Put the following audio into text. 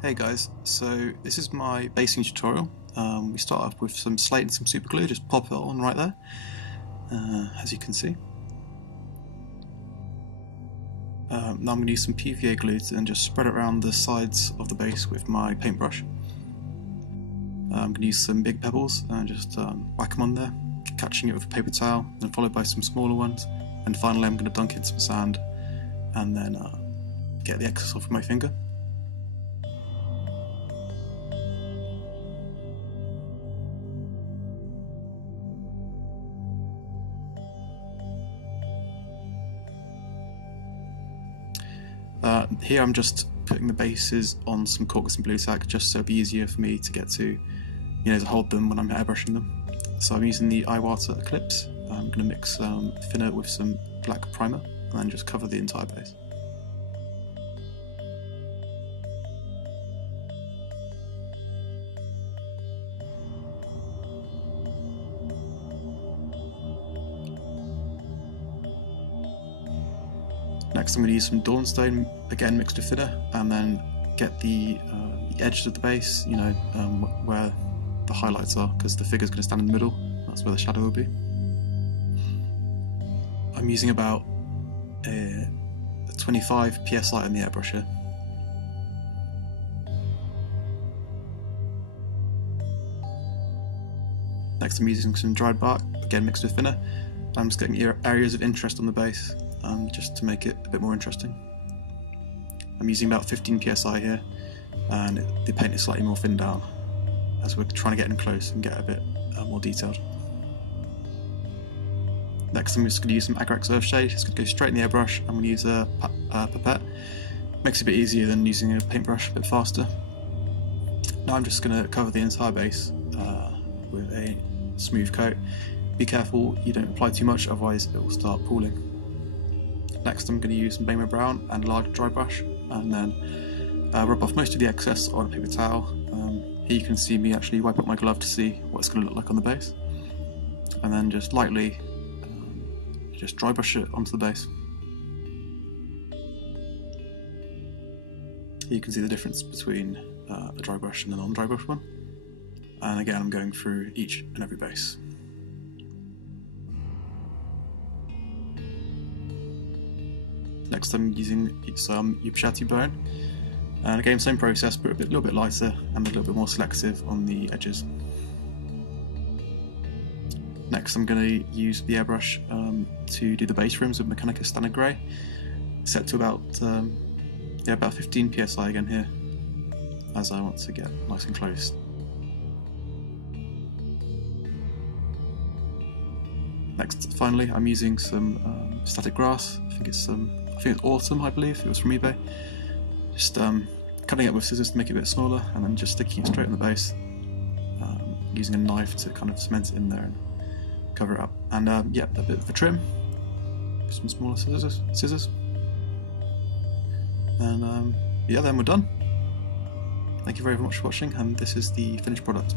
Hey guys, so this is my basing tutorial. We start off with some slate and some super glue, just pop it on right there, as you can see. Now I'm going to use some PVA glue and just spread it around the sides of the base with my paintbrush. I'm going to use some big pebbles and just whack them on there, catching it with a paper towel, then followed by some smaller ones, and finally I'm going to dunk in some sand and then get the excess off with my finger. Here I'm just putting the bases on some cork and blue tack just so it'll be easier for me to get to, to hold them when I'm airbrushing them. So I'm using the Iwata Eclipse. I'm going to mix thinner with some black primer and then just cover the entire base. Next I'm going to use some Dawnstone, again mixed with thinner, and then get the edges of the base, where the highlights are, because the figure's going to stand in the middle, that's where the shadow will be. I'm using about 25 psi in the airbrush here. Next I'm using some dried bark, again mixed with thinner. I'm just getting areas of interest on the base, just to make it a bit more interesting. I'm using about 15 psi here, and the paint is slightly more thinned down as we're trying to get in close and get a bit more detailed. Next I'm just going to use some Agrax Earthshade. It's going to go straight in the airbrush. I'm going to use a pipette. Makes it a bit easier than using a paintbrush, a bit faster. Now I'm just going to cover the entire base with a smooth coat. Be careful you don't apply too much, otherwise it will start pooling. Next I'm going to use some Bama Brown and a large dry brush, and then rub off most of the excess on a paper towel. Here you can see me actually wipe up my glove to see what it's going to look like on the base, and then just lightly just dry brush it onto the base. Here you can see the difference between a dry brush and a non-dry brush one, and again I'm going through each and every base. Next I'm using some Yupshati bone, and again same process but a little bit lighter and a little bit more selective on the edges. Next I'm going to use the airbrush to do the base rims with Mechanica Standard Grey, set to about 15 psi again here, as I want to get nice and close. Next, finally, I'm using some static grass. I think it's autumn, I believe. It was from eBay. Just cutting it with scissors to make it a bit smaller, and then just sticking it straight on the base, using a knife to kind of cement it in there and cover it up. And a bit of a trim, some smaller scissors. And then we're done. Thank you very much for watching, and this is the finished product.